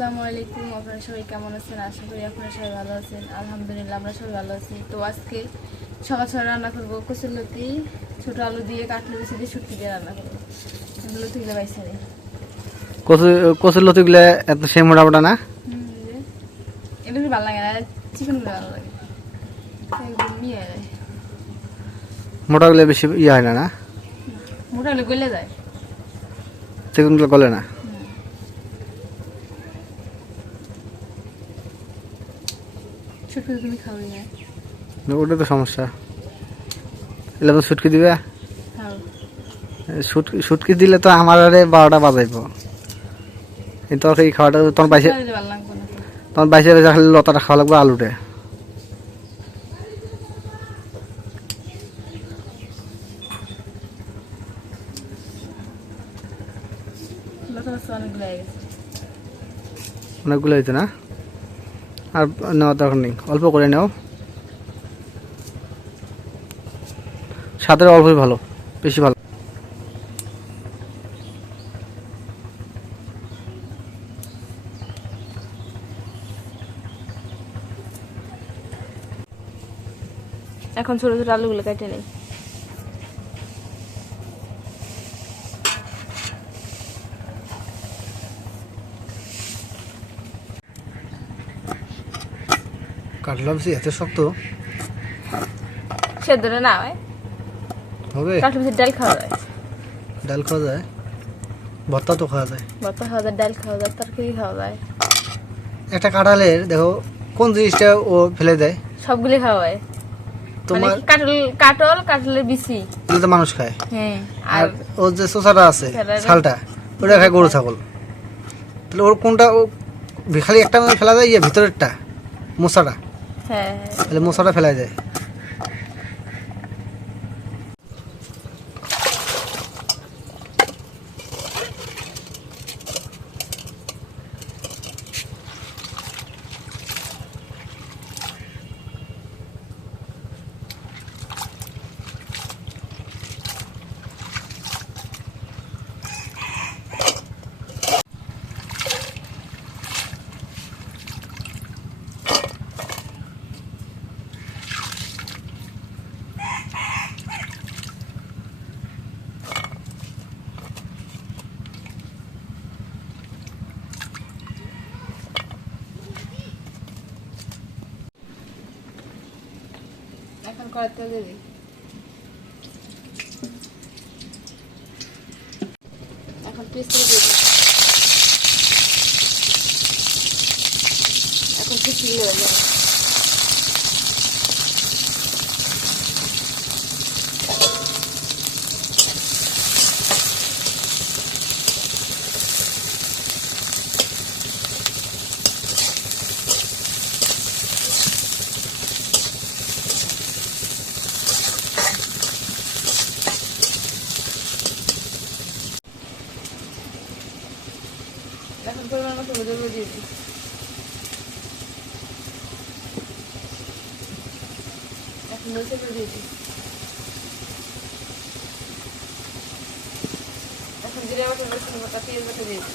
আসসালামু আলাইকুম আপনারা সবাই কেমন আছেন? আশা করি আপনারা সবাই ভালো আছেন। আলহামদুলিল্লাহ আমরা সবাই ভালো আছি। তো আজকে সকাল সকাল রান্না করব কচুরলতি ছোট আলু দিয়ে কাটলে বেশি দিয়ে শুটকি দিয়ে রান্না করব। লতি গুলো বাইসা কচু কচুর লতিগুলো এত সে মোটা মোটা না এটা ভালো লাগে না চিকেনগুলো ভালো লাগে। ইয়ে মোটাগুলো বেশি ইয়ে হয় না না? মোটা হলে গলে যায়। চিকেনগুলো গলে না? শুটকি তুমি খাওয়াই না। ওটা তো সমস্যা। এলে তো সুটকি দিবে? সুটকি সুটকি দিলে তো আমার আরে বারোটা বাজাইব। এই তরকারি খাওয়াটা তোমার লাগবে তোমার বাইসে বাইসে খালি লতাটা খাওয়া লাগবে আলুটা হয়ে অনেকগুলো হয়েছে না? আর নেওয়ার দরকার নেই। অল্প করে নাও। স্বাদের অল্পই ভালো, বেশি ভালো। এখন ছোট ছোট আলুগুলো কেটে নেই। কাটলাম সে এত শক্ত। সেদ্ধ না হয় হবে? ভিতরে ডাল খাওয়া যায়। ডাল খাওয়া যায়? ভর্তা তো খাওয়া যায়। ভর্তা খাওয়া যায় ডাল খাওয়া যায় তরকারি খাওয়া যায়। একটা কাঁঠালের দেখো কোন জিনিসটা ও ফেলে দেয়? সবগুলি খাওয়া যায়। মানে তোমার কাটল কাটল কাটলের বিচি। তো মানুষ খায়। হ্যাঁ আর ওর যে চোষাটা আছে ছালটা ওটা খায় গরু ছাগল। তাহলে ওর কোনটা ও খালি একটা মানে ফেলা যায় ইয়ে ভিতরেরটা মশাটা? হ্যাঁ। তাহলে মশাটা ফেলা যায় করার তেল দিয়ে এখন পেস্ট দেবে এখন দেবে দেবো এখন পরিমাণ মতো ভেজে ভেজে দিয়ে দিই। এখন মরিচের গুঁড়ো দিয়ে দিই। এখন জিরে বাটা, রসুন বাটা পেঁয়াজ বাটা দিয়ে দিই।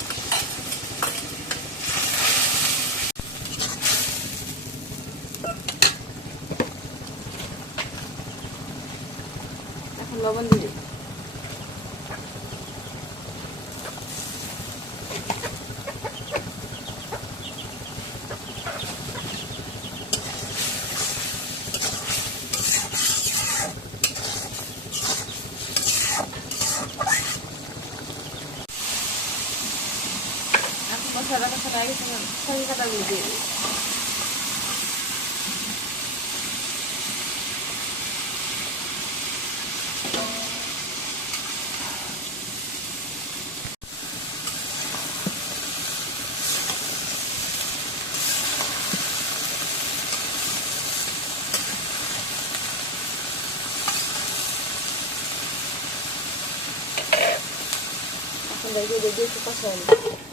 এখন লবণ দিয়ে দিই এখন মশলা কষা হয়ে গেছে সবজি কাটাগুলো দিয়ে দিই এখন দেখে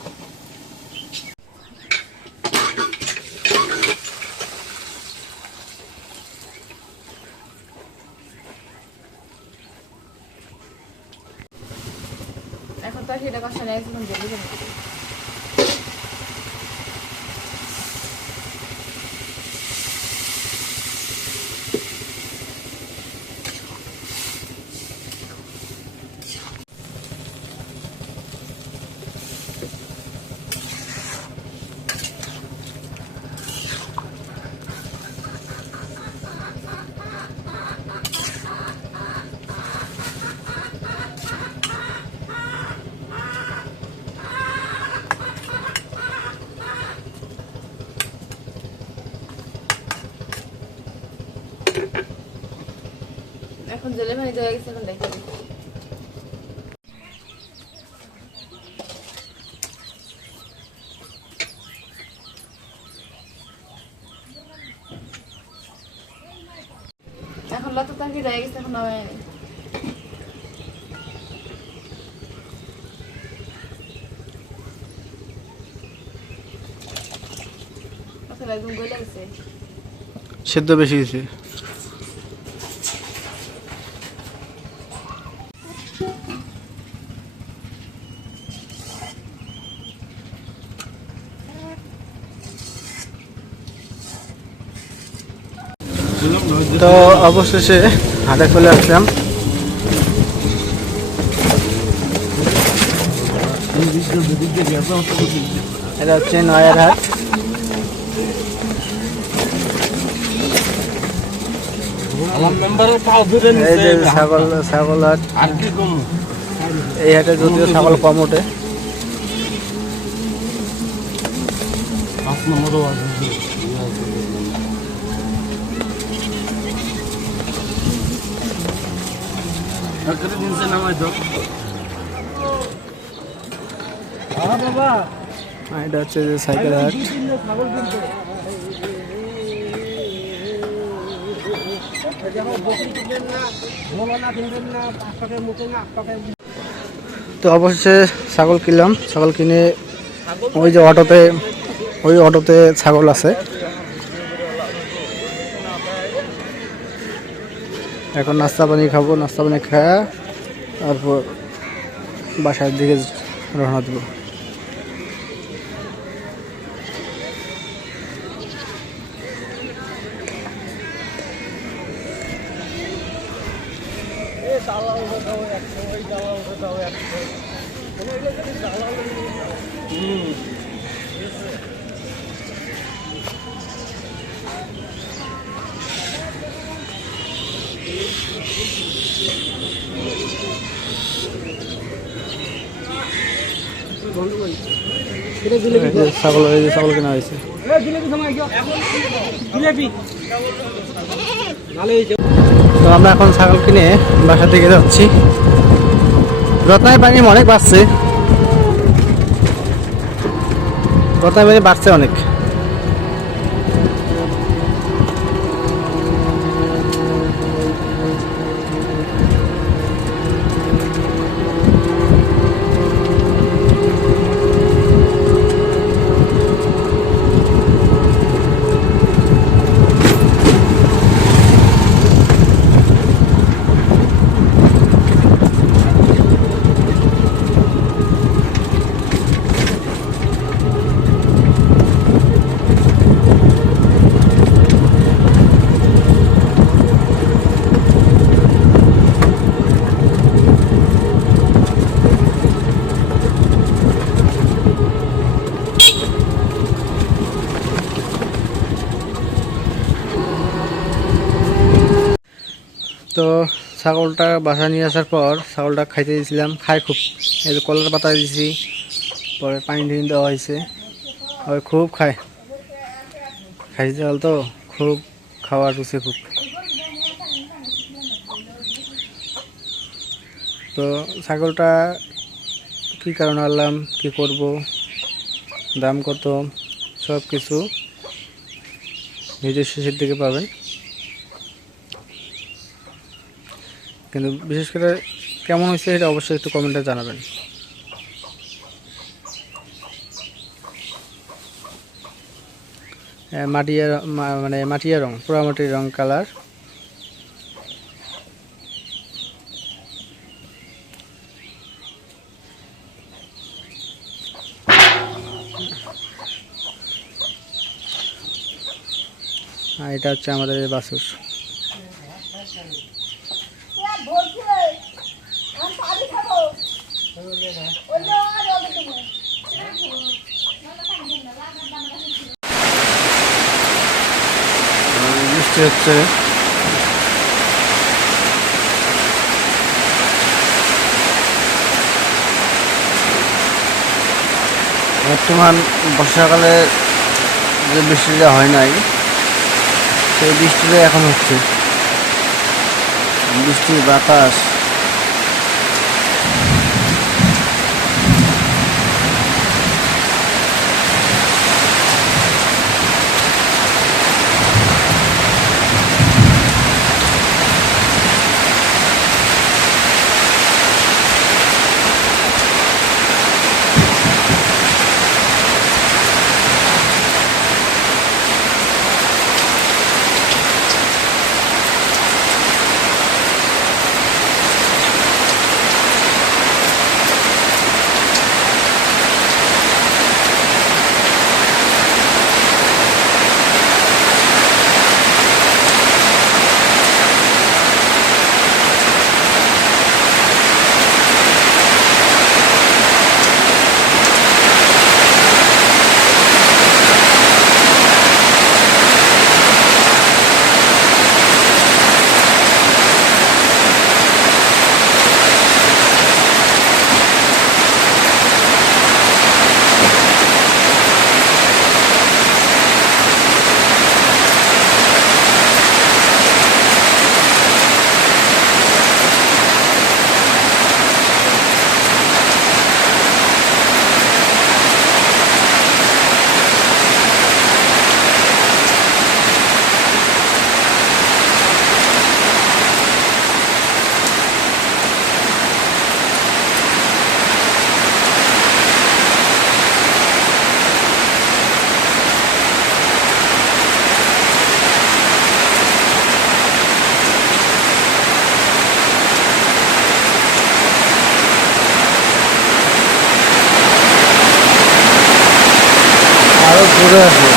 দেখে একটু কষা হলো এখন তো সেটা কষা নেই এখন জলদি এখন জেলে পানি দেওয়া গেছে, এখন দেখে। এখন লতা তাকি দেওয়া গেছে, এখন নামায় সেদ্ধ বেশি হয়েছে। তো অবশেষে হাটে চলে আসলাম। এটা হচ্ছে নয়ার হাট। এই যে ছাগল ছাগল হাট। কম এই হাটে যদিও ছাগল কম ওঠে। এটা হচ্ছে যে সাইকেল হাট ছাগল কিনতে বকরি কিনবেন না ভোলা না কিনবেন না পাঁচ টাকার মতো না আট টাকার তো অবশেষে ছাগল কিনলাম। ছাগল কিনে ওই যে অটোতে, ওই অটোতে ছাগল আছে। এখন নাস্তা পানি খাব, নাস্তা পানি খাওয়া তারপর বাসার দিকে রওনা দেবো। ছাগল এই যে ছাগল কেনা হয়েছে। তো আমরা এখন ছাগল কিনে বাসা থেকে যাচ্ছি। রত্নায় পানি অনেক বাড়ছে। পানি বাড়ছে অনেক তো ছাগলটা বাসা নিয়ে আসার পর ছাগলটা খাইতে দিয়েছিলাম, খাই খুব। এই কলার পাতা দিয়েছি, পরে পানি ঢিনি দেওয়া হয়েছে ওই খুব খায়। খাইতে চাল তো খুব, খাওয়ার রুচি খুব। তো ছাগলটা কী কারণে আনলাম, কী করব, দাম কত সব কিছু শেষের দিকে পাবেন। কিন্তু বিশেষ করে কেমন হয়েছে এটা অবশ্যই একটু কমেন্টে জানাবেন। মাটিয়া মানে মাটিয়া রং, পোড়ামাটির রং কালার। এটা হচ্ছে আমাদের বাসুর। বৃষ্টি হচ্ছে। বর্তমান বর্ষাকালে যে বৃষ্টিটা হয় নাই সেই বৃষ্টিটা এখন হচ্ছে। বৃষ্টির বাতাস আরও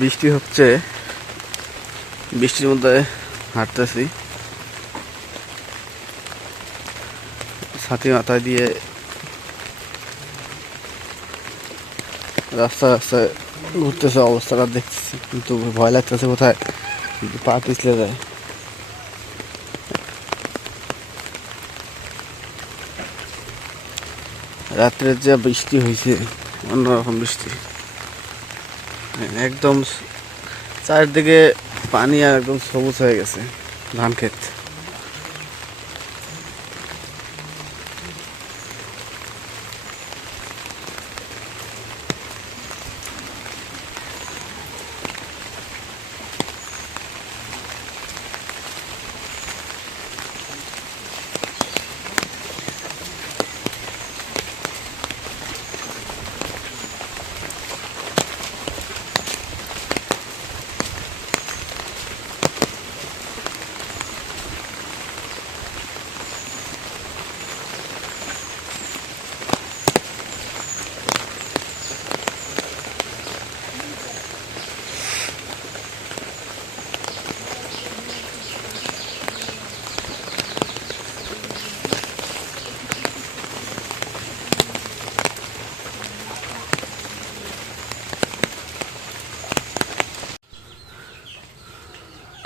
বৃষ্টি হচ্ছে। বৃষ্টির মধ্যে হাঁটতেছি। ছাতি মাথায় দিয়ে রাস্তা রাস্তায় ঘুরতেছে অবস্থাটা দেখতেছি, কিন্তু ভয় লাগতেছে কোথায় পা পিছলে যায়। রাত্রে যে বৃষ্টি হয়েছে অন্যরকম বৃষ্টি। একদম চারদিকে পানি আর একদম সবুজ হয়ে গেছে ধান ক্ষেত।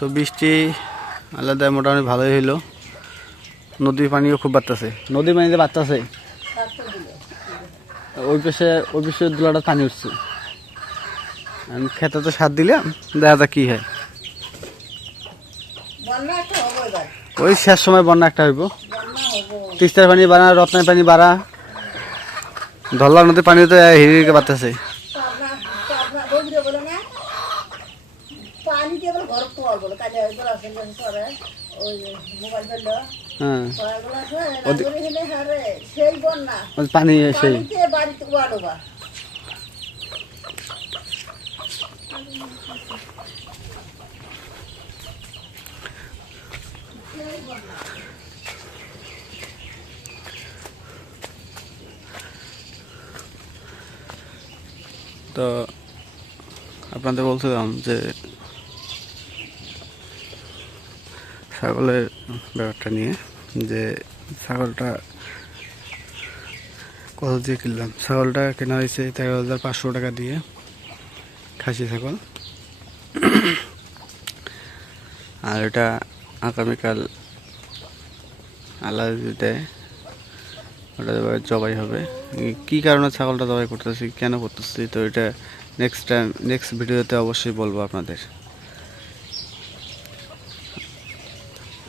তো বৃষ্টি আলাদা মোটামুটি ভালোই হইল। নদীর পানিও খুব বাড়তেছে। নদীর পানিতে বাড়তেছে? ওই পাশে ওই পাশে দোলাটা পানি উঠছে। আমি খেতে তো সার দিলাম দেখা যাক কি হয়। ওই শেষ সময় বন্যা একটা হইব। তিস্তার পানি বাড়া রত্নের পানি বাড়া। ধল্লা নদীর পানি তো হিরিকে বাড়তেছে পানি দিয়ে বলে ঘর পর বলে কাজে এগুলো আছে করে ওই মোবাইল ফেলল হ্যাঁ ওগুলো আছে রাগুলি হলে হারে সেই বন্যা ওই পানি সেই পানিতে বাড়িতে ওয়াডোবা তো আপনাদের বলছিলাম যে ছাগলের ব্যাপারটা নিয়ে যে ছাগলটা কত দিয়ে কিনলাম? ছাগলটা কেনা হয়েছে তেরো হাজার পাঁচশো টাকা দিয়ে। খাসি ছাগল। আর এটা আগামীকাল আল্লাহ যদি দেয়, ওটা জবাই হবে। কি কারণে ছাগলটা জবাই করতেছি, কেন করতেছি, তো এটা নেক্সট টাইম নেক্সট ভিডিওতে অবশ্যই বলব আপনাদের।